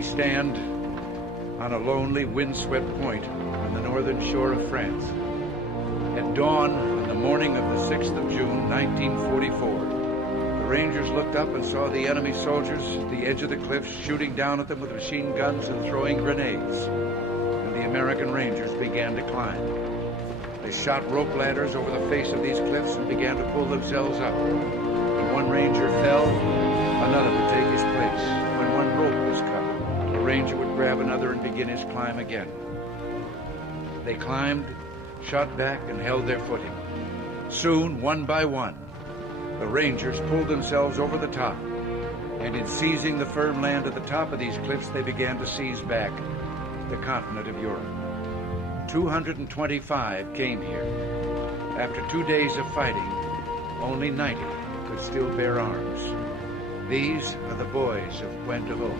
We stand on a lonely, windswept point on the northern shore of France. At dawn on the morning of the 6th of June, 1944, the Rangers looked up and saw the enemy soldiers at the edge of the cliffs shooting down at them with machine guns and throwing grenades. And the American Rangers began to climb. They shot rope ladders over the face of these cliffs and began to pull themselves up. When one Ranger fell, another would take his place. When one rope was cut, a Ranger would grab another and begin his climb again. They climbed, shot back, and held their footing. Soon, one by one, the Rangers pulled themselves over the top, and in seizing the firm land at the top of these cliffs, they began to seize back the continent of Europe. 225 came here. After 2 days of fighting, only 90 could still bear arms. These are the boys of Pointe du Hoc.